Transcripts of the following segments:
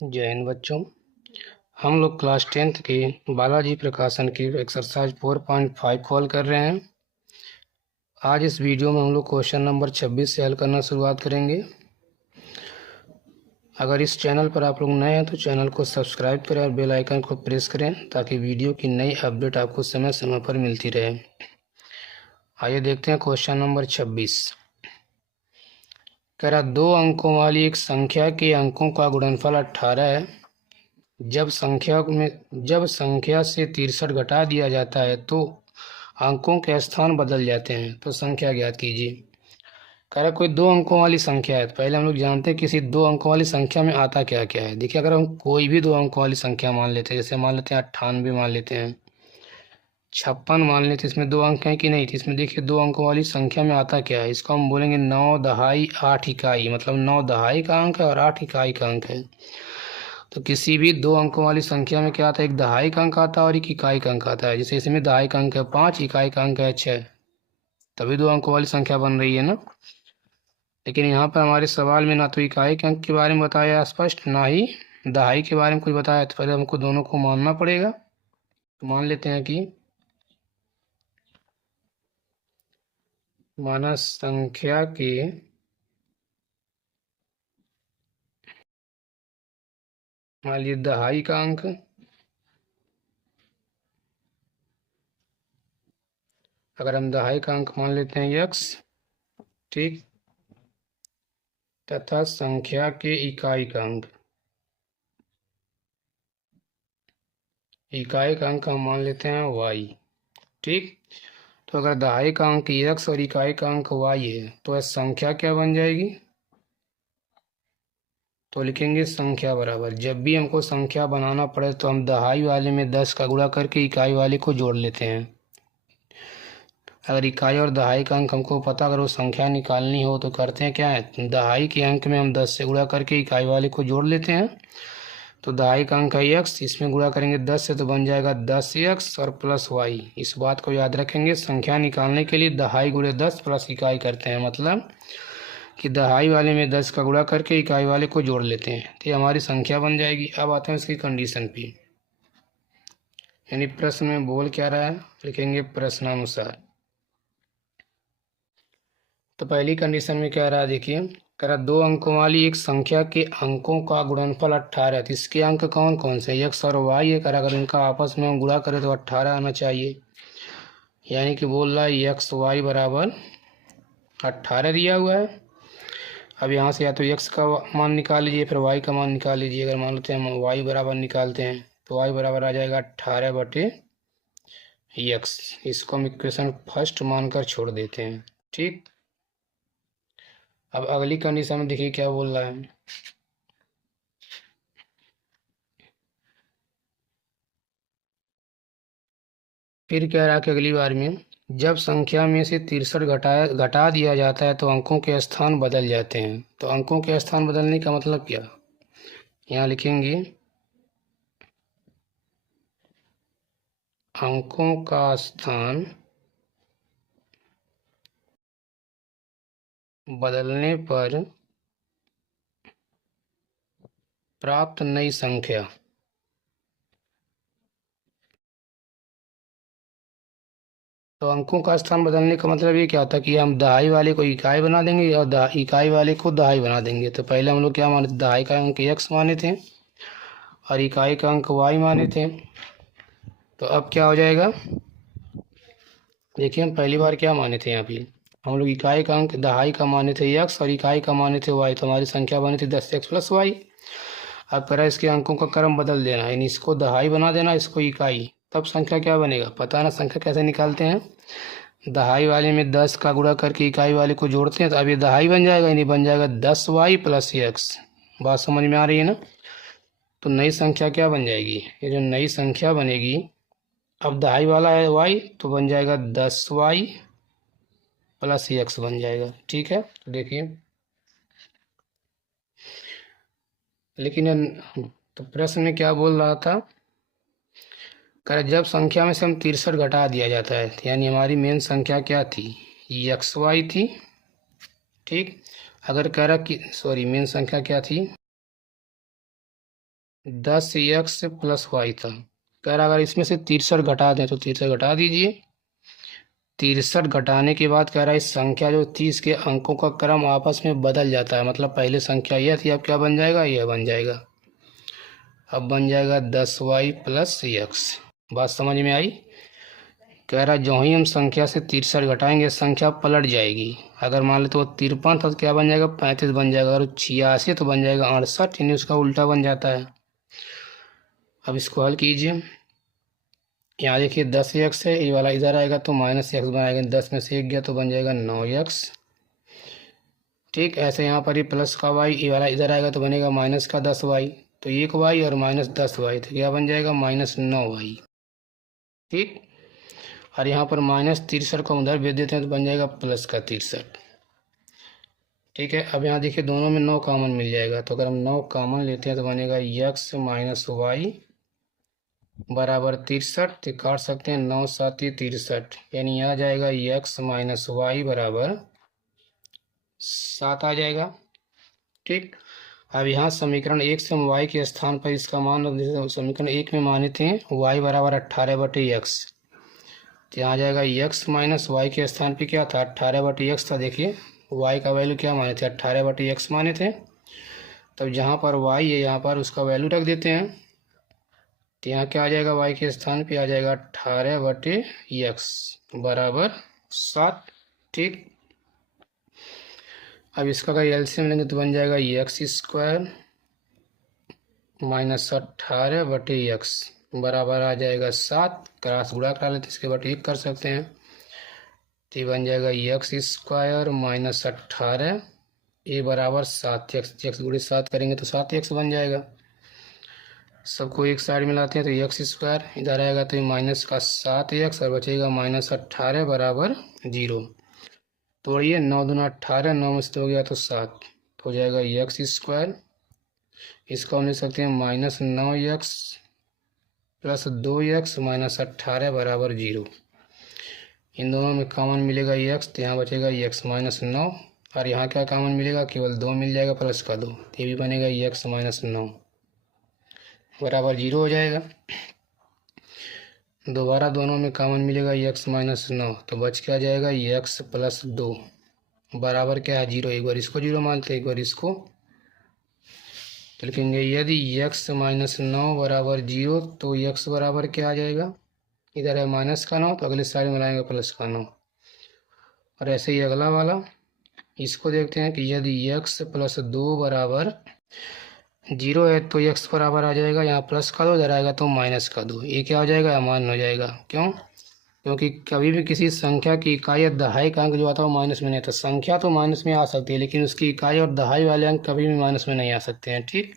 जय हिंद बच्चों। हम लोग क्लास 10th के बालाजी प्रकाशन की एक्सरसाइज 4.5 को हल कर रहे हैं। आज इस वीडियो में हम लोग क्वेश्चन नंबर 26 से हल करना शुरुआत करेंगे। अगर इस चैनल पर आप लोग नए हैं तो चैनल को सब्सक्राइब करें और बेल आइकन को प्रेस करें ताकि वीडियो की नई अपडेट आपको समय समय पर मिलती रहे। आइए देखते हैं क्वेश्चन नंबर 26। कह रहा 2 अंकों वाली एक संख्या के अंकों का गुणनफल 18 है। जब संख्या से 63 घटा दिया जाता है तो अंकों के स्थान बदल जाते हैं, तो संख्या ज्ञात कीजिए। कह रहा कोई 2 अंकों वाली संख्या है, तो पहले हम लोग जानते हैं किसी 2 अंकों वाली संख्या में आता क्या क्या है। देखिए, अगर हम कोई भी 2 अंकों वाली संख्या मान लेते हैं, जैसे मान लेते हैं 98 मान लेते हैं, 56 मान लेते हैं, इसमें 2 अंक हैं कि नहीं, तो इसमें देखिए 2 अंकों वाली संख्या में आता क्या है। इसको हम बोलेंगे 9 दहाई 8 इकाई, मतलब 9 दहाई का अंक है और 8 इकाई का अंक है। तो किसी भी 2 अंकों वाली संख्या में क्या आता है, एक दहाई का अंक आता है और एक इकाई का अंक आता है। जैसे इसमें दहाई का अंक है 5, इकाई का अंक है 6, तभी 2 अंकों वाली संख्या बन रही है ना। लेकिन यहाँ पर हमारे सवाल में ना तो इकाई के अंक के बारे में बताया स्पष्ट, ना ही दहाई के बारे में कुछ बताया, तो पहले हमको दोनों को मानना पड़ेगा। तो मान लेते हैं कि माना संख्या के मान लीजिए दहाई का अंक, अगर हम दहाई का अंक मान लेते हैं x, ठीक, तथा संख्या के इकाई का अंक, इकाई का अंक हम मान लेते हैं y, ठीक। तो अगर दहाई का अंक x और इकाई का अंक y है तो संख्या क्या बन जाएगी, तो लिखेंगे संख्या बराबर, जब भी हमको संख्या बनाना पड़े तो हम दहाई वाले में 10 का गुणा करके इकाई वाले को जोड़ लेते हैं। अगर इकाई और दहाई का अंक हमको पता, अगर वो संख्या निकालनी हो तो करते हैं क्या है, दहाई के अंक में हम 10 से गुणा करके इकाई वाले को जोड़ लेते हैं। तो दहाई का अंक है x, इसमें गुणा करेंगे 10 से तो बन जाएगा 10x और प्लस y। इस बात को याद रखेंगे, संख्या निकालने के लिए दहाई गुणे 10 प्लस इकाई करते हैं, मतलब कि दहाई वाले में 10 का गुणा करके इकाई वाले को जोड़ लेते हैं, तो ये हमारी संख्या बन जाएगी। अब आते हैं इसकी कंडीशन पे, यानी प्रश्न में बोल क्या रहा है, लिखेंगे प्रश्नानुसार। तो पहली कंडीशन में क्या रहा, देखिए कह रहा 2 अंकों वाली एक संख्या के अंकों का गुणनफल 18 है। तो इसके अंक कौन कौन से, x और y है। कह रहा अगर इनका आपस में हम गुणा करें तो 18 आना चाहिए, यानी कि बोल रहा है x y बराबर 18 दिया हुआ है। अब यहाँ से या तो x का मान निकाल लीजिए, फिर y का मान निकाल लीजिए। अगर मान लेते हैं हम y बराबर निकालते हैं तो y बराबर आ जाएगा 18/x। इसको हम इक्वेशन फर्स्ट मानकर छोड़ देते हैं, ठीक। अब अगली कंडीशन में देखिए क्या बोल रहा है, फिर कह रहा कि अगली बार में जब संख्या में से 63 घटा दिया जाता है तो अंकों के स्थान बदल जाते हैं। तो अंकों के स्थान बदलने का मतलब क्या, यहाँ लिखेंगे अंकों का स्थान बदलने पर प्राप्त नई संख्या। तो अंकों का स्थान बदलने का मतलब ये क्या होता है कि हम दहाई वाले को इकाई बना देंगे और इकाई वाले को दहाई बना देंगे। तो पहले हम लोग क्या माने थे, दहाई का अंक x माने थे और इकाई का अंक y माने थे। तो अब क्या हो जाएगा, देखिए हम पहली बार क्या माने थे, यहाँ पे हम लोग इकाई का अंक दहाई का माने थे x और इकाई का माने थे y, तो हमारी संख्या बनी थी 10x प्लस y। अब कह रहा है इसके अंकों का क्रम बदल देना, यानी इसको दहाई बना देना, इसको इकाई, तब संख्या क्या बनेगा पता ना। संख्या कैसे निकालते हैं, दहाई वाले में 10 का गुणा करके इकाई वाले को जोड़ते हैं, तो अब ये दहाई बन जाएगा, यानी बन जाएगा 10y प्लस x। बात समझ में आ रही है ना। तो नई संख्या क्या बन जाएगी, ये जो नई संख्या बनेगी, अब दहाई वाला है y तो बन जाएगा 10y प्लस x बन जाएगा, ठीक है। तो देखिए, लेकिन तो प्रश्न में क्या बोल रहा था, कह जब संख्या में से हम 63 घटा दिया जाता है, यानी हमारी मेन संख्या क्या थी, xy थी, ठीक। अगर कह रहा कि सॉरी मेन संख्या क्या थी, 10x प्लस वाई था। कह रहा अगर इसमें से 63 घटा दें तो 63 घटा दीजिए। 63 घटाने के बाद कह रहा है इस संख्या जो 30 के अंकों का क्रम आपस में बदल जाता है, मतलब पहले संख्या यह थी, अब क्या बन जाएगा, यह बन जाएगा। अब बन जाएगा 10y प्लस एक्स। बात समझ में आई। कह रहा जो ही हम संख्या से 63 घटाएंगे संख्या पलट जाएगी। अगर मान ले तो 53 था तो क्या बन जाएगा, 35 बन जाएगा। अगर 86 तो बन जाएगा 68, यानी उसका उल्टा बन जाता है। अब इसको हल कीजिए। यहाँ देखिए 10x है, ये वाला इधर आएगा तो माइनस एक्स बनाएगा, 10 में से 1 गया तो बन जाएगा 9x। ठीक, ऐसे यहाँ पर ही प्लस का y, ये वाला इधर आएगा तो बनेगा माइनस का 10y, तो 1y और माइनस 10y, तो क्या बन जाएगा माइनस 9y। ठीक, और यहाँ पर माइनस 63 को उधर भेज देते हैं तो बन जाएगा प्लस का 63। ठीक है, अब यहाँ देखिए दोनों में 9 कॉमन मिल जाएगा, तो अगर हम 9 कॉमन लेते हैं तो बनेगा x माइनस वाई बराबर 63। तो काट सकते हैं 9 7 63, यानी आ जाएगा x माइनस वाई बराबर 7 आ जाएगा। ठीक, अब यहाँ समीकरण 1 से हम y के स्थान पर इसका मान रख देते हैं। समीकरण 1 में माने थे y बराबर 18/x, तो यहाँ आ जाएगा x माइनस वाई के स्थान पे क्या था, 18/x था। देखिए y का वैल्यू क्या माने थे, 18/x माने थे। तब जहाँ पर y है यहाँ पर उसका वैल्यू रख देते हैं, तो यहाँ क्या आ जाएगा, y के स्थान पे आ जाएगा 18/x बराबर 7। ठीक, अब इसका अगर एलसीएम लेंगे तो बन जाएगा एक्स स्क्वायर माइनस 18/x बराबर आ जाएगा 7। क्रॉस गुणा करा लेते इसके बाद 1 कर सकते हैं, तो बन जाएगा एक्स स्क्वायर माइनस 18 ए बराबर 7। एक्स गुणे 7 करेंगे तो 7x बन जाएगा। सबको एक साइड मिलाते हैं तो एक्स स्क्वायर इधर आएगा तो ये माइनस का 7x और बचेगा माइनस 18 बराबर 0। तोड़िए 9 दूना 18, 9 में से हो गया तो 7, तो हो जाएगा एक्स स्क्वायर। इसको हम लिख सकते हैं minus 9x plus 2x minus 18 बराबर 0। इन दोनों में कॉमन मिलेगा x, तो यहाँ बचेगा x माइनस 9, और यहाँ क्या कॉमन मिलेगा, केवल 2 मिल जाएगा प्लस का 2, ये भी बनेगा x माइनस 9 बराबर 0 हो जाएगा। दोबारा दोनों में कॉमन मिलेगा x माइनस 9, तो बच क्या जाएगा x प्लस 2 बराबर क्या है 0। एक बार इसको 0 मानते हैं, एक बार इसको, तो लिखेंगे यदि x माइनस 9 बराबर 0 तो x बराबर क्या आ जाएगा, इधर है माइनस का 9 तो अगले साइड में लाएंगे प्लस का 9। और ऐसे ही अगला वाला, इसको देखते हैं कि यदि x प्लस 2 बराबर 0 है तो x बराबर आ जाएगा, यहाँ प्लस का 2 इधर आएगा तो माइनस का 2, ये क्या हो जाएगा, अमान्य हो जाएगा। क्यों, क्योंकि कभी भी किसी संख्या की इकाई या दहाई का अंक जो आता है वो माइनस में नहीं आता। संख्या तो माइनस में आ सकती है लेकिन उसकी इकाई और दहाई वाले अंक कभी भी माइनस में नहीं आ सकते हैं। ठीक,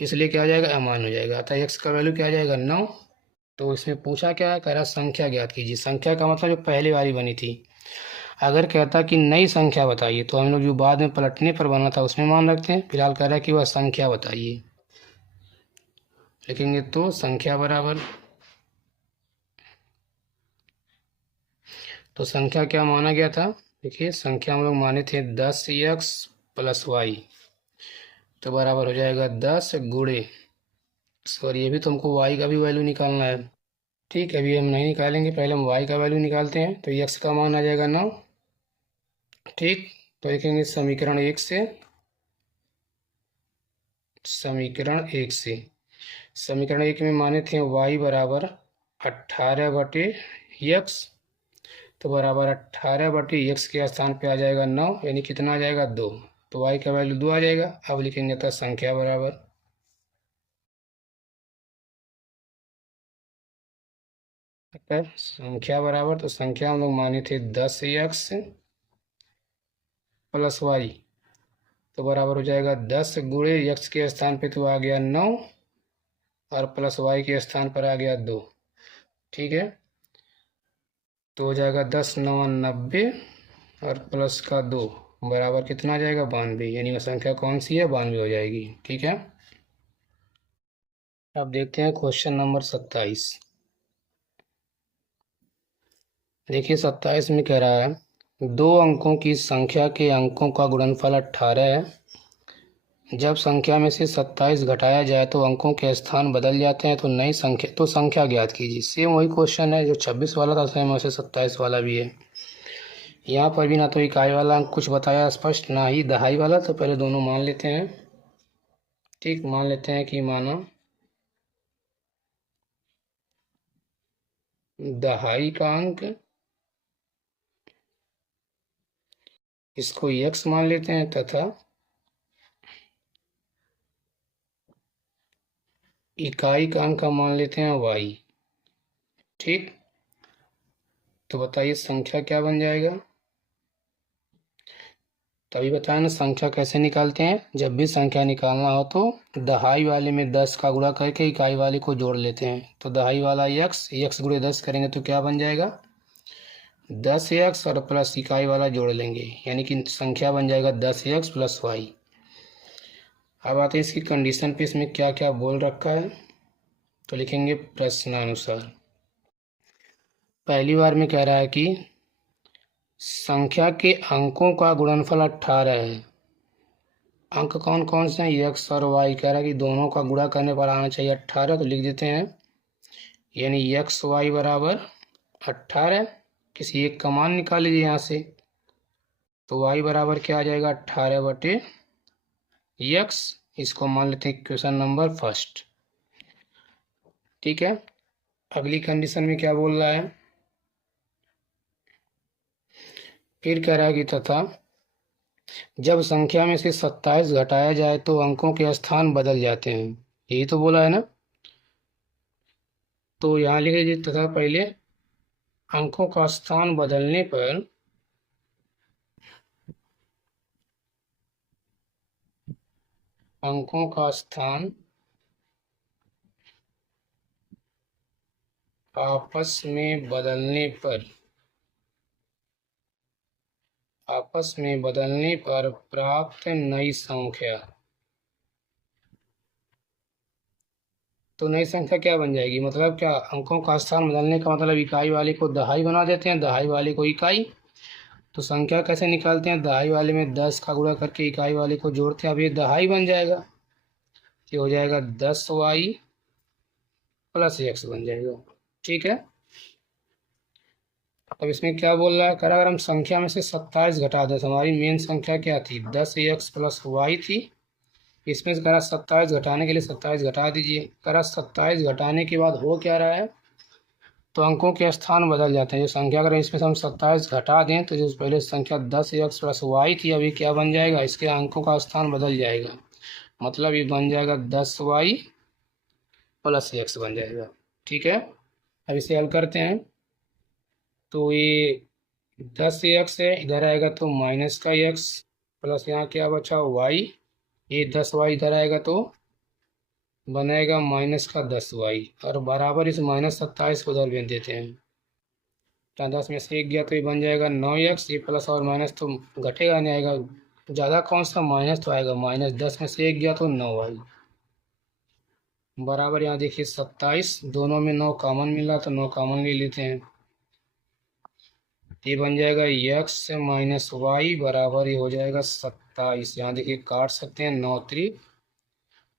इसलिए क्या हो जाएगा, अमान्य हो जाएगा। अतः एक्स का वैल्यू क्या आ जाएगा 9। तो इसमें पूछा क्या है, कह रहा संख्या ज्ञात कीजिए। संख्या का मतलब जो पहली वाली बनी थी। अगर कहता कि नई संख्या बताइए तो हम लोग जो बाद में पलटने पर बना था उसमें मान रखते हैं। फिलहाल कह रहा है कि वह संख्या बताइए, लिखेंगे तो संख्या बराबर, तो संख्या क्या माना गया था, देखिए संख्या हम लोग माने थे 10x प्लस वाई, तो बराबर हो जाएगा 10 गुणे, सॉरी ये भी तो हमको y का भी वैल्यू निकालना है। ठीक, अभी हम नहीं निकालेंगे, पहले हम y का वैल्यू निकालते हैं। तो x का मान आ जाएगा 9। ठीक, तो लिखेंगे समीकरण 1 से, समीकरण 1 से, समीकरण 1 में माने थे y बराबर 18/x, तो बराबर 18/x के स्थान पे आ जाएगा 9, यानी कितना आ जाएगा 2, तो y का वैल्यू 2 आ जाएगा। अब लिखेंगे तो संख्या बराबर, संख्या बराबर, तो संख्या हम लोग माने थे 10x प्लस वाई, तो बराबर हो जाएगा 10 गुणे x के स्थान पे तो आ गया 9 और प्लस y के स्थान पर आ गया 2। ठीक है, तो हो जाएगा 10 9 90 और प्लस का 2 बराबर कितना आ जाएगा 92, यानी वह संख्या कौन सी है, 92 हो जाएगी। ठीक है, अब देखते हैं क्वेश्चन नंबर 27। देखिए 27 में कह रहा है 2 अंकों की संख्या के अंकों का गुणनफल 18 है जब संख्या में से 27 घटाया जाए तो अंकों के स्थान बदल जाते हैं, तो नई संख्या ज्ञात कीजिए। सेम वही क्वेश्चन है जो 26 वाला था, सेम वैसे 27 वाला भी है। यहाँ पर भी ना तो इकाई वाला अंक कुछ बताया स्पष्ट, ना ही दहाई वाला। तो पहले दोनों मान लेते हैं। ठीक, मान लेते हैं कि माना दहाई का अंक, इसको x मान लेते हैं, तथा इकाई का अंक हम मान लेते हैं y। ठीक, तो बताइए संख्या क्या बन जाएगा। तभी बताया ना संख्या कैसे निकालते हैं। जब भी संख्या निकालना हो तो दहाई वाले में 10 का गुणा करके इकाई वाले को जोड़ लेते हैं। तो दहाई वाला x गुणे 10 करेंगे तो क्या बन जाएगा, 10x, और प्लस इकाई वाला जोड़ लेंगे, यानी कि संख्या बन जाएगा 10x प्लस वाई। अब आते हैं इसकी कंडीशन पे, इसमें क्या क्या बोल रखा है। तो लिखेंगे प्रश्नानुसार। पहली बार में कह रहा है कि संख्या के अंकों का गुणनफल 18 है। अंक कौन कौन से हैं, x और y। कह रहा है कि दोनों का गुणा करने पर आना चाहिए 18। तो लिख देते हैं, यानी x y बराबर 18। किसी एक का मान निकाल लीजिए यहाँ से। तो y बराबर क्या आ जाएगा, 18/x। इसको मान लेते हैं क्वेश्चन नंबर फर्स्ट। ठीक है, अगली कंडीशन में क्या बोल रहा है, फिर कह रहा है कि तथा जब संख्या में से 27 घटाया जाए तो अंकों के स्थान बदल जाते हैं। यही तो बोला है ना। तो यहाँ लिख लीजिए, तथा पहले अंकों का स्थान बदलने पर अंकों का स्थान आपस में बदलने पर प्राप्त नई संख्या। तो नई संख्या क्या बन जाएगी, मतलब क्या, अंकों का स्थान बदलने का मतलब इकाई वाले को दहाई बना देते हैं, दहाई वाले को इकाई। तो संख्या कैसे निकालते हैं, दहाई वाले में 10 का गुणा करके इकाई वाले को जोड़ते हैं। अब ये दहाई बन जाएगा, ये हो जाएगा 10y प्लस x बन जाएगा। ठीक है, अब इसमें क्या बोल रहा है, करा अगर हम संख्या में से 27 घटा दें, तो हमारी मेन संख्या क्या थी, 10x प्लस वाई थी। इसमें से करा 27 घटाने के लिए 27 घटा दीजिए। करा 27 घटाने के बाद हो क्या रहा है, तो अंकों के स्थान बदल जाते हैं। जो संख्या अगर इसमें से हम 27 घटा दें तो जो पहले संख्या 10x प्लस वाई थी, अभी क्या बन जाएगा, इसके अंकों का स्थान बदल जाएगा। मतलब ये बन जाएगा 10y प्लस x बन जाएगा। ठीक है, अब इसे हल करते हैं। तो ये 10x है, इधर आएगा तो माइनस का x, प्लस यहाँ क्या बचा y। ये 10y इधर आएगा तो बनेगा माइनस का 10y, और बराबर इस माइनस 27 को उधर भेज देते हैं। तो 10 में से 1 गया तो ये बन जाएगा 9x। ये प्लस और माइनस तो घटेगा नहीं, आएगा ज़्यादा कौन सा, माइनस तो आएगा। माइनस 10 में से 1 गया तो 9y बराबर, यहाँ देखिए 27, दोनों में 9 कॉमन मिला तो 9 कॉमन ले लेते हैं। ये बन जाएगा x माइनस वाई बराबर, ये हो जाएगा 27। यहाँ देखिए काट सकते हैं, 9 3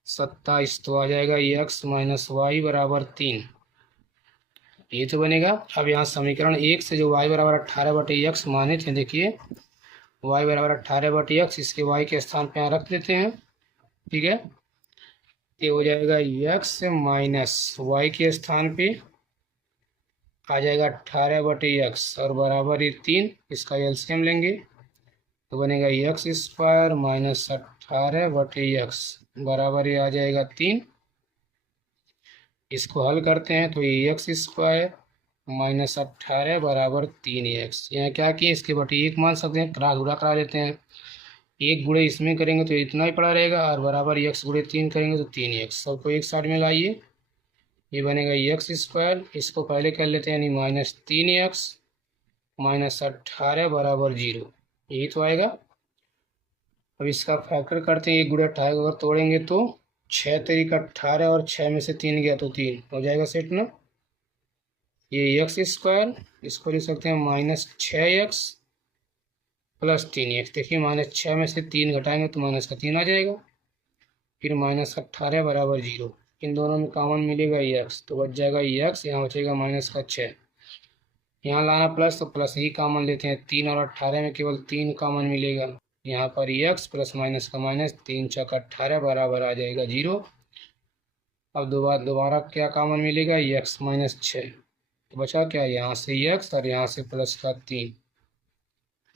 27, तो आ जाएगा x माइनस वाई बराबर 3। ये तो बनेगा। अब यहाँ समीकरण 1 से जो y बराबर 18/x माने थे, देखिए y बराबर 18/x, इसके y के स्थान पे यहाँ रख देते हैं। ठीक है, ये हो जाएगा x माइनस वाई के स्थान पे आ जाएगा 18/x, और बराबर ये 3, इसका एलसीएम लेंगे तो बनेगा x² माइनस 18/x बराबर ये आ जाएगा 3। इसको हल करते हैं तो ये x² माइनस 18 बराबर 3x। यहाँ क्या किए, इसके बटे 1 मान सकते हैं, क्रॉस गुणा करा लेते हैं। 1 गुणे इसमें करेंगे तो इतना ही पड़ा रहेगा, और बराबर x गुणे 3 करेंगे तो 3x। सबको एक साइड में लाइए, ये बनेगा x²। इसको पहले कर लेते हैं, यानी माइनस 3x माइनस 18 बराबर 0। यही तो आएगा। अब इसका फैक्टर करते हैं, 1 गुणे 18 को अगर तोड़ेंगे तो 6 3 18, और 6 में से 3 गया तो 3 हो जाएगा सेट ना। ये x², इसको लिख सकते हैं माइनस 6x प्लस 3x। देखिए माइनस 6 में से 3 घटाएंगे तो माइनस का 3 आ जाएगा। फिर -18 बराबर 0। इन दोनों में कॉमन मिलेगा x, तो बच जाएगा x, यहाँ बचेगा -6। यहाँ लाना प्लस, तो प्लस ही कॉमन लेते हैं। 3 और 18 में केवल 3 कॉमन मिलेगा। यहाँ पर x प्लस माइनस का माइनस, 3 चौक 18 बराबर आ जाएगा 0। अब दोबारा क्या कॉमन मिलेगा, x -6। तो बचा क्या, यहाँ से x और यहाँ से प्लस का 3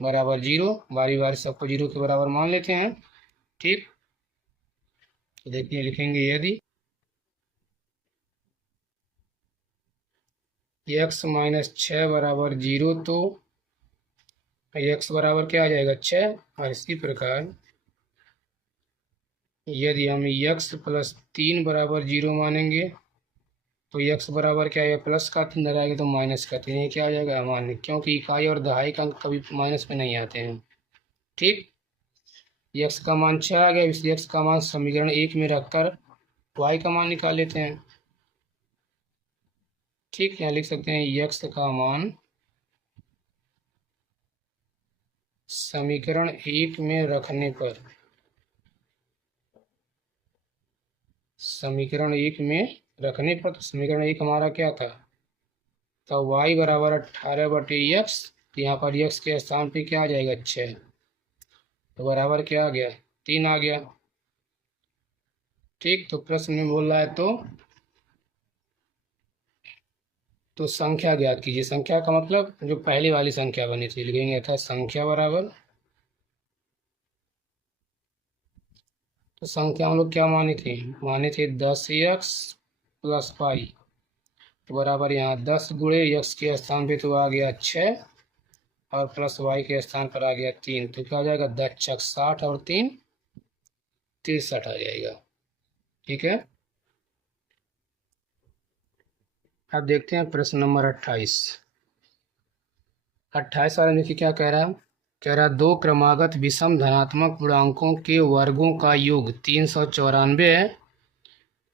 बराबर 0। बारी बारी सबको 0 के बराबर मान लेते हैं। ठीक, तो देखिए लिखेंगे यदि x -6 बराबर 0 तो x बराबर क्या आ जाएगा 6। और इसी प्रकार यदि हम x प्लस 3 बराबर 0 मानेंगे तो x बराबर क्या है, प्लस का 3 इधर आएगा तो माइनस का 3, ये क्या आ जाएगा अमान्य, क्योंकि इकाई और दहाई का अंक कभी माइनस में नहीं आते हैं। ठीक, x का मान 6 आ गया, इसलिए x का मान समीकरण 1 में रखकर y का मान निकाल लेते हैं। ठीक, यहाँ लिख सकते हैं x का मान समीकरण 1 में रखने पर, समीकरण 1 में रखने पर, तो समीकरण 1 हमारा क्या था, तो y बराबर 18/x, यहाँ पर x के स्थान पे क्या आ जाएगा 6, तो बराबर क्या आ गया 3 आ गया। ठीक, तो प्रश्न में बोल रहा है तो संख्या ज्ञात कीजिए। संख्या का मतलब जो पहली वाली संख्या बनी थी लिखेंगे था संख्या बराबर, तो संख्या हम लोग क्या माने थे 10x प्लस वाई, तो बराबर यहाँ 10 गुणे x के स्थान पे तो आ गया 6 और प्लस y के स्थान पर आ गया 3, तो क्या हो जाएगा 10 छक 60 और 3 63 आ जाएगा। ठीक है, अब देखते हैं प्रश्न नंबर 28। 28 वाले देखिए क्या कह रहा दो क्रमागत विषम धनात्मक पूर्णांकों के वर्गों का योग 394 है,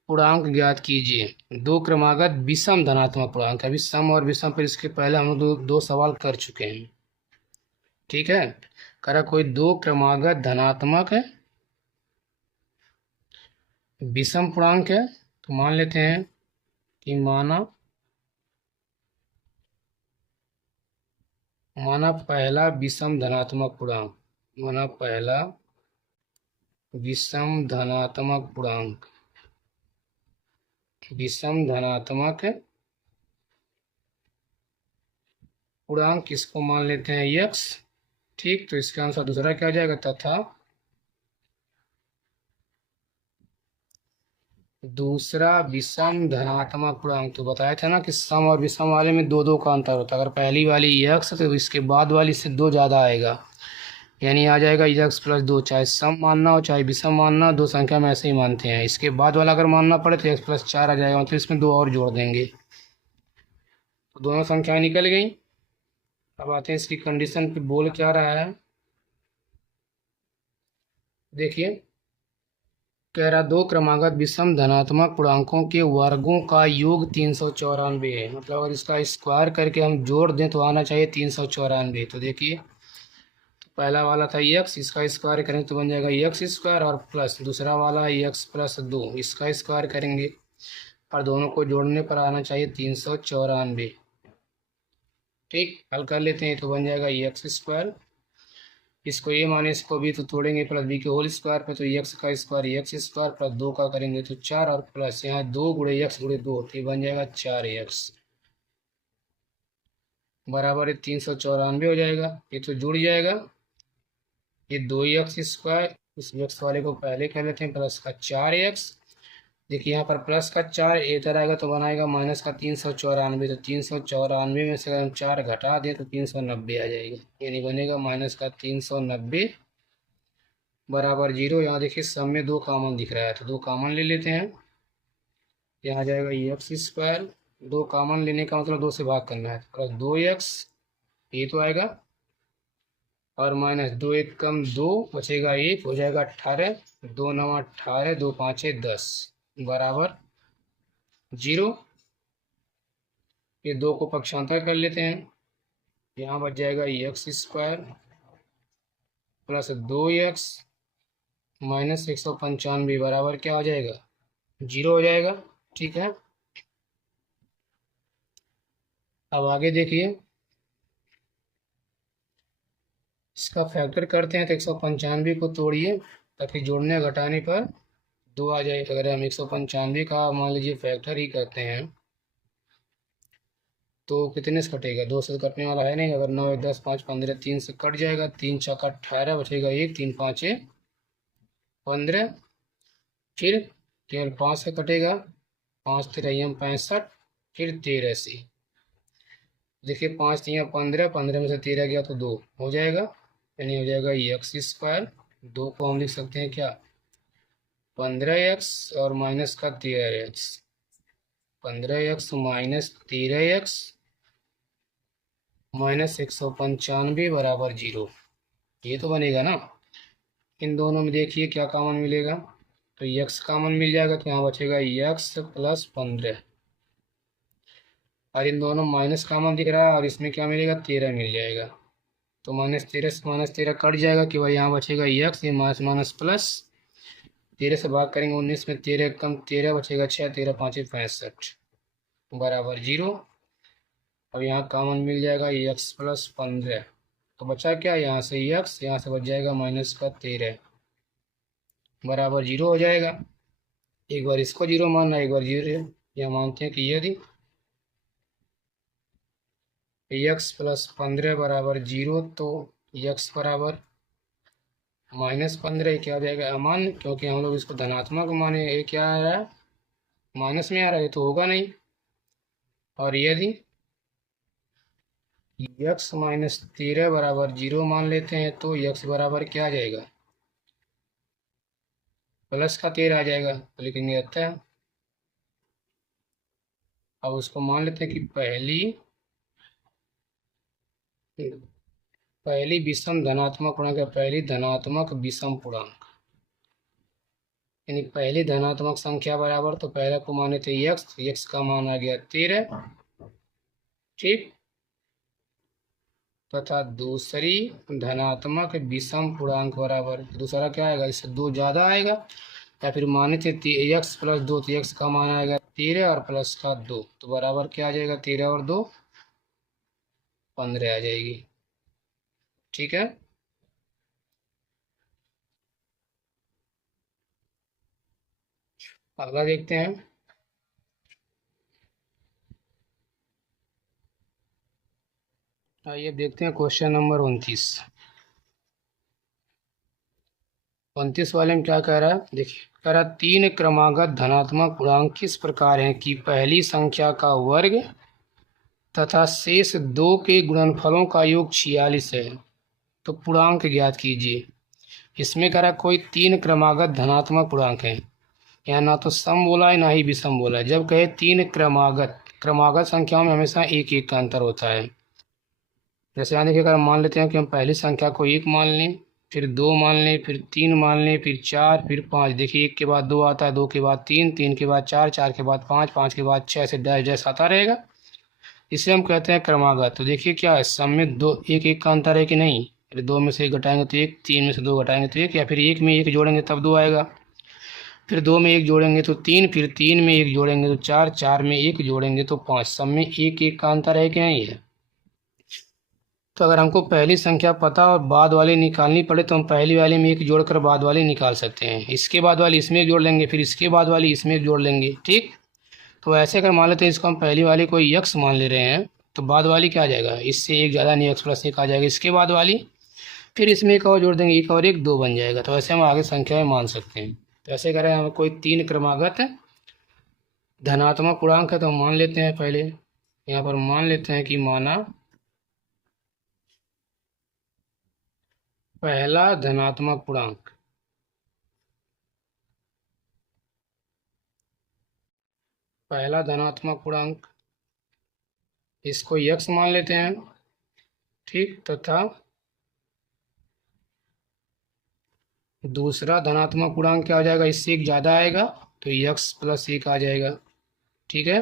पूर्णांक ज्ञात कीजिए। दो क्रमागत विषम धनात्मक पूर्णांक, अभी सम और विषम पर इसके पहले हम लोग दो सवाल कर चुके हैं। ठीक है, कह रहा कोई दो क्रमागत धनात्मक है विषम पूर्णांक है, तो मान लेते हैं कि माना पहला विषम धनात्मक पूर्णांक, माना पहला विषम धनात्मक पूर्णांक, विषम धनात्मक पूर्णांक किसको मान लेते हैं x। ठीक, तो इसका आंसर दूसरा क्या हो जाएगा, तथा दूसरा विषम धनात्मक पूर्णांक। तो बताया था ना कि सम और विषम वाले में दो दो का अंतर होता है, अगर पहली वाली x तो इसके बाद वाली से दो ज़्यादा आएगा, यानी आ जाएगा x प्लस 2। चाहे सम मानना हो चाहे विषम मानना, दो संख्या में ऐसे ही मानते हैं। इसके बाद वाला अगर मानना पड़े तो x प्लस 4 आ जाएगा, मतलब इसमें दो और जोड़ देंगे, तो दोनों संख्याएं निकल गई। अब आते हैं इसकी कंडीशन पे, बोल क्या रहा है देखिए, कह रहा दो क्रमागत विषम धनात्मक पूर्णांकों के वर्गों का योग 394 है, मतलब अगर इसका स्क्वायर करके हम जोड़ दें तो आना चाहिए 394। तो देखिए पहला वाला था x, इसका स्क्वायर करेंगे तो बन जाएगा x स्क्वायर, और प्लस दूसरा वाला x प्लस 2, इसका स्क्वायर करेंगे और दोनों को जोड़ने पर आना चाहिए 394। ठीक, हल कर लेते हैं तो बन जाएगा x स्क्वायर, इसको ये माने इसको भी तो तोड़ेंगे प्लस b के होल स्क्वायर पे, तो x का स्क्वायर x स्क्वायर प्लस 2 का करेंगे तो 4, और प्लस यहाँ 2 गुणे x गुणे 2 तो बन जाएगा 4x बराबर 394 हो जाएगा। ये तो जुड़ जाएगा, ये 2x स्क्वायर, इस x वाले को पहले कर लेते हैं प्लस का 4x। देखिए यहाँ पर प्लस का 4 इधर आएगा तो बनाएगा माइनस का 394, तो 394 में से अगर हम 4 घटा दें तो 390 आ जाएगा, यानी बनेगा माइनस का 390 बराबर 0। यहाँ देखिए सब में दो कॉमन दिख रहा है, तो दो कॉमन ले लेते हैं, यहाँ आ जाएगा एक्स स्क्वायर, दो कॉमन लेने का मतलब दो से भाग करना है, प्लस 2x ये तो आएगा, और माइनस 2 एक कम 2 बचेगा 1, हो जाएगा 18, 2 9 18, 2 5 10 बराबर 0। ये दो को पक्षांतर कर लेते हैं, यहाँ बच जाएगा एक्स स्क्वायर प्लस 2x -195 बराबर क्या हो जाएगा, 0 हो जाएगा। ठीक है, अब आगे देखिए, इसका फैक्टर करते हैं तो 195 को तोड़िए ताकि जोड़ने घटाने पर 2 आ जाए। अगर हम 195 का मान लीजिए फैक्टर ही करते हैं तो कितने से कटेगा, 2 से तो कटने वाला है नहीं। अगर 9 10 5 15 3 से कट जाएगा, 3 6 18 बचेगा 1, 3 5 15, फिर केवल 5 से कटेगा, 5 3 65, फिर 13 से। देखिए 5 3 15, 15 में से 13 गया तो 2 हो जाएगा, यानी हो जाएगा x²। 2 को हम लिख सकते हैं क्या, 15x और माइनस का 13x, 15x minus 13x minus 195 बराबर 0। ये तो बनेगा ना। इन दोनों में देखिए क्या कॉमन मिलेगा, तो x कॉमन मिल जाएगा तो यहाँ बचेगा x प्लस 15, और इन दोनों माइनस कॉमन दिख रहा है और इसमें क्या मिलेगा, 13 मिल जाएगा। तो -13 से -13 कट जाएगा कि भाई यहाँ बचेगा x, ये माइनस माइनस प्लस, 13 से भाग करेंगे 19 में, 13 कम 13 बचेगा 6, 13 5 65 बराबर 0। अब यहाँ कॉमन मिल जाएगा x प्लस 15, तो बचा क्या, यहाँ से x, यहाँ से बच जाएगा माइनस का 13 बराबर 0 हो जाएगा। एक बार इसको 0 मानना, एक बार 0 यहाँ मानते हैं कि यदि x प्लस 15 बराबर 0 तो x बराबर -15 क्या हो जाएगा, अमान्य, क्योंकि हम लोग इसको धनात्मक माने, ये क्या आ रहा है, माइनस में आ रहा है, तो होगा नहीं। और यदि x माइनस 13 बराबर 0 मान लेते हैं तो x बराबर क्या आ जाएगा, प्लस का 13 आ जाएगा, तो लिखेंगे अतः। अब उसको मान लेते हैं कि पहली विषम धनात्मक पूर्णांक है, पहली धनात्मक विषम पूर्णांक, यानी पहली धनात्मक संख्या बराबर, तो पहला को माने थे x का मान आ गया 13, ठीक, तथा दूसरी धनात्मक विषम पूर्णांक बराबर, दूसरा क्या आएगा, इससे 2 ज़्यादा आएगा, या फिर माने थे x प्लस 2, तो x का मान आएगा 13 और प्लस का 2, तो बराबर क्या आ जाएगा, 13 और 2 15 आ जाएगी। ठीक है, अगला देखते हैं। आइए देखते हैं क्वेश्चन नंबर 29। 29 वाले में क्या कह रहा है, देखिए कह रहा है 3 क्रमागत धनात्मक पूर्णांक किस प्रकार हैं कि पहली संख्या का वर्ग तथा शेष 2 के गुणनफलों का योग 46 है, तो पूर्णांक ज्ञात कीजिए। इसमें कह रहा है कोई 3 क्रमागत धनात्मक पूर्णांक हैं, यहाँ ना तो सम बोला है ना ही विषम बोला है। जब कहे 3 क्रमागत, क्रमागत संख्याओं में हमेशा एक एक का अंतर होता है। जैसे यहाँ देखिए, अगर मान लेते हैं कि हम पहली संख्या को 1 मान लें, फिर 2 मान लें, फिर 3 मान लें, फिर 4, फिर 5, देखिए 1 के बाद 2 आता है, 2 के बाद 3, 3 के बाद 4, 4 के बाद 5, 5 के बाद 6, ऐसे डैश डैश आता रहेगा, इसे हम कहते हैं क्रमागत। तो देखिए क्या है, सम में 2 एक एक का अंतर है कि नहीं, फिर 2 में से 1 घटाएंगे तो 1, 3 में से 2 घटाएंगे तो 1, या फिर 1 में 1 जोड़ेंगे तब 2 आएगा, फिर 2 में 1 जोड़ेंगे तो 3, फिर 3 में 1 जोड़ेंगे तो 4, 4 में 1 जोड़ेंगे तो 5, सब में एक एक का अंतर है कि नहीं है। तो अगर हमको पहली संख्या पता और बाद वाली निकालनी पड़े तो हम पहली वाली में 1 जोड़कर बाद वाली निकाल सकते हैं, इसके बाद वाली इसमें जोड़ लेंगे, फिर इसके बाद वाली इसमें जोड़ लेंगे, ठीक। तो ऐसे अगर मान लेते हैं इसको हम पहली वाली को x मान ले रहे हैं, तो बाद वाली क्या आ जाएगा, इससे 1 ज़्यादा नहीं, x प्लस 1 आ जाएगा, इसके बाद वाली, फिर इसमें 1 और जोड़ देंगे, 1 और 1 2 बन जाएगा। तो ऐसे हम आगे संख्या में मान सकते हैं। तो ऐसे करें, हमें कोई 3 क्रमागत धनात्मक पूर्णांक है तो हम मान लेते हैं, पहले यहाँ पर मान लेते हैं कि माना पहला धनात्मक पूर्णांक, पहला धनात्मक पूर्णांक इसको x मान लेते हैं, ठीक, तथा दूसरा धनात्मक पूर्णांक क्या हो जाएगा, इससे 1 ज़्यादा आएगा तो x प्लस 1 आ जाएगा, ठीक है।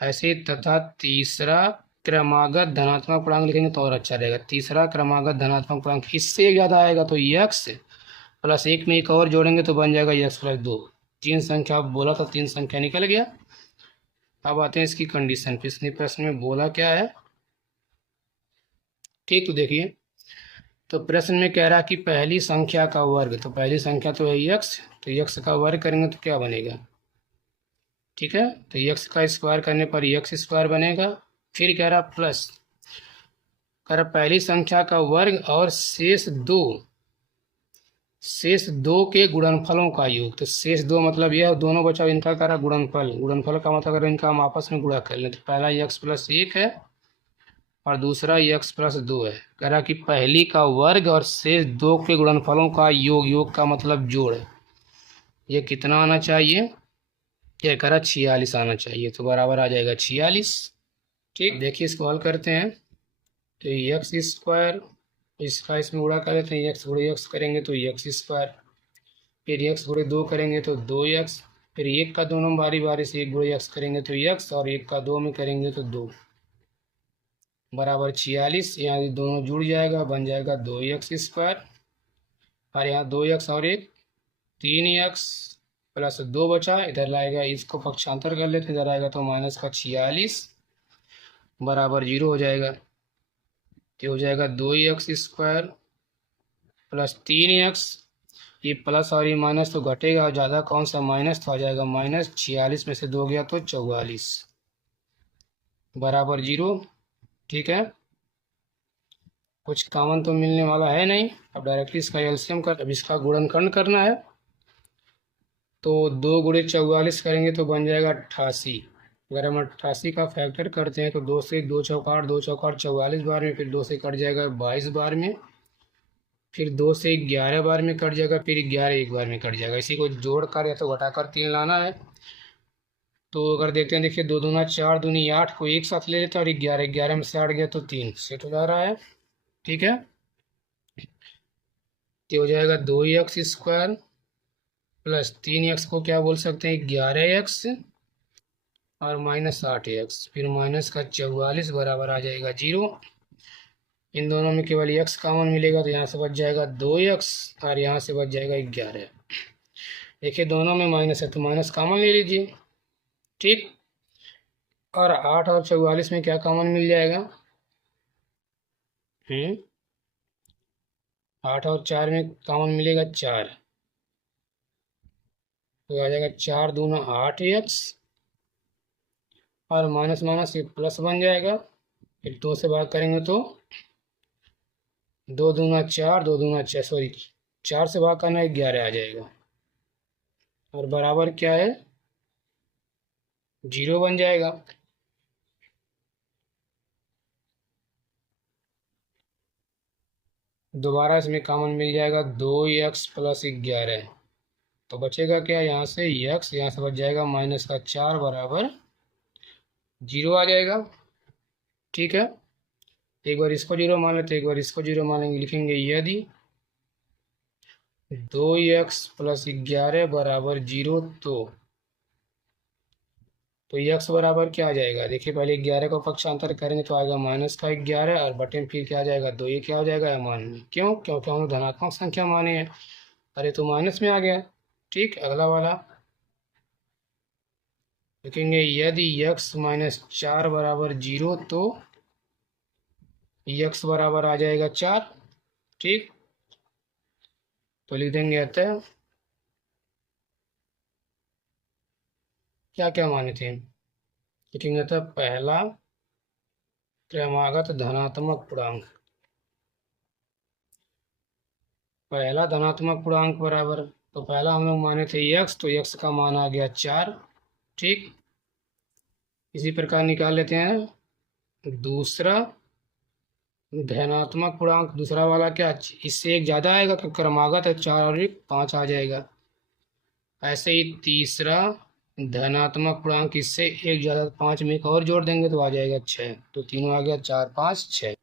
ऐसे तथा तीसरा क्रमागत धनात्मक पूर्णांक लिखेंगे तो और अच्छा रहेगा, तीसरा क्रमागत धनात्मक पूर्णांक इससे 1 ज़्यादा आएगा तो x प्लस 1 में एक और जोड़ेंगे तो बन जाएगा x प्लस 2। 3 संख्या बोला था, 3 संख्या निकल गया। अब आते हैं इसकी कंडीशन। पिछले प्रश्न में बोला क्या है, ठीक। तो देखिए, तो प्रश्न में कह रहा है कि पहली संख्या का वर्ग, तो पहली संख्या तो है x, तो x का वर्ग करेंगे तो क्या बनेगा, ठीक है। तो x का स्क्वायर करने पर x स्क्वायर बनेगा। फिर कह रहा प्लस, कह रहा पहली संख्या का वर्ग और शेष दो के गुणनफलों का योग। तो शेष दो मतलब यह दोनों बचा, इनका कह रहा गुणनफल। गुणनफल का मतलब अगर इनका हम आपस में गुणा कर लें तो पहला x प्लस 1 है और दूसरा x प्लस 2 है। कह रहा कि पहली का वर्ग और शेष दो के गुणनफलों का योग, योग का मतलब जोड़, ये कितना आना चाहिए, ये कह रहा 46 आना चाहिए। तो बराबर आ जाएगा 46, ठीक। देखिए इसको हल करते हैं। तो एक्स स्क्वायर, इसका इसमें गुणा कर लेते हैं, एक्स गुणे एक्स करेंगे तो एक्स स्क्वायर, फिर एक्स गुणे 2 करेंगे तो 2x, फिर एक का दोनों बारी बारी से एक गुणे एक्स करेंगे तो x, और एक का 2 में करेंगे तो 2, बराबर 46। यहाँ दोनों जुड़ जाएगा, बन जाएगा 2x स्क्वायर, और यहाँ 2x और एक 3x प्लस 2 बचा, इधर लाएगा, इसको पक्षांतर कर लेते, इधर आएगा तो माइनस का 46 बराबर 0 हो जाएगा। तो हो जाएगा 2x स्क्वायर प्लस 3x, ये प्लस और ये माइनस तो घटेगा, और ज़्यादा कौन सा माइनस, तो आ जाएगा माइनस 46 में से 2 गया तो 44 बराबर 0, ठीक है। कुछ कॉमन तो मिलने वाला है नहीं। अब डायरेक्टली इसका एलसीएम कर, अब इसका गुणनखंड करना है। तो 2 गुणे 44 करेंगे तो बन जाएगा 88। अगर हम 88 का फैक्टर करते हैं तो 2 से 2 चौका 8, 2 चौका 44 बार में, फिर 2 से कट जाएगा 22 बार में, फिर 2 से 11 बार में कट जाएगा, फिर 11 एक बार में कट जाएगा। इसी को जोड़कर या तो घटाकर 3 लाना है। तो अगर देखते हैं, देखिए 2 दूना 4, दूनी 8 को एक साथ ले लेते हैं, और 11 में से 8 गया तो 3 सेट हो जा रहा है, ठीक है। तो हो जाएगा 2x स्क्वायर प्लस 3x को क्या बोल सकते हैं 11x, और माइनस 8x, फिर माइनस का 44 बराबर आ जाएगा 0। इन दोनों में केवल x कॉमन मिलेगा, तो यहाँ से बच जाएगा 2x और यहाँ से बच जाएगा 11। देखिए दोनों में माइनस है तो माइनस कॉमन ले लीजिए, ठीक। और 8 और 44 में क्या कॉमन मिल जाएगा, 8 और 4 में कॉमन मिलेगा 4, तो आ जाएगा 4 दूना 8x, और माइनस माइनस ये प्लस बन जाएगा, फिर 2 से भाग करेंगे तो 2 दूना 4, 2 दूना 6, सॉरी 4 से भाग करना 11 आ जाएगा, और बराबर क्या है 0 बन जाएगा। दोबारा इसमें कॉमन मिल जाएगा 2x प्लस 11, तो बचेगा क्या, यहाँ से x, यहाँ से बच जाएगा माइनस का 4 बराबर 0 आ जाएगा, ठीक है। एक बार इसको 0 मान लेते, एक बार इसको 0 मानेंगे, लिखेंगे यदि 2x प्लस 11 बराबर 0, तो x बराबर क्या आ जाएगा, देखिए पहले 11 को पक्षांतर करेंगे तो आएगा माइनस का 11, और बटे में फिर क्या आ जाएगा 2, ये क्या हो जाएगा मान में, क्यों, क्योंकि हम धनात्मक संख्या माने हैं। अरे तो माइनस में आ गया, ठीक। अगला वाला लिखेंगे यदि x माइनस 4 बराबर 0, तो x बराबर आ जाएगा 4, ठीक। तो लिख देंगे अतः क्या क्या माने थे, लिखेंगे अतः पहला क्रमागत धनात्मक पूर्णांक, पहला धनात्मक पूर्णांक बराबर, तो पहला हम लोग माने थे x, तो x का मान आ गया 4, ठीक। इसी प्रकार निकाल लेते हैं दूसरा धनात्मक पूर्णांक, दूसरा वाला क्या, इससे एक ज़्यादा आएगा तो क्रमागत है 4 और 1 5 आ जाएगा। ऐसे ही तीसरा धनात्मक पूर्णांक, इससे एक ज़्यादा 5 में एक और जोड़ देंगे तो आ जाएगा 6, तो तीनों आ गया 4 5 6।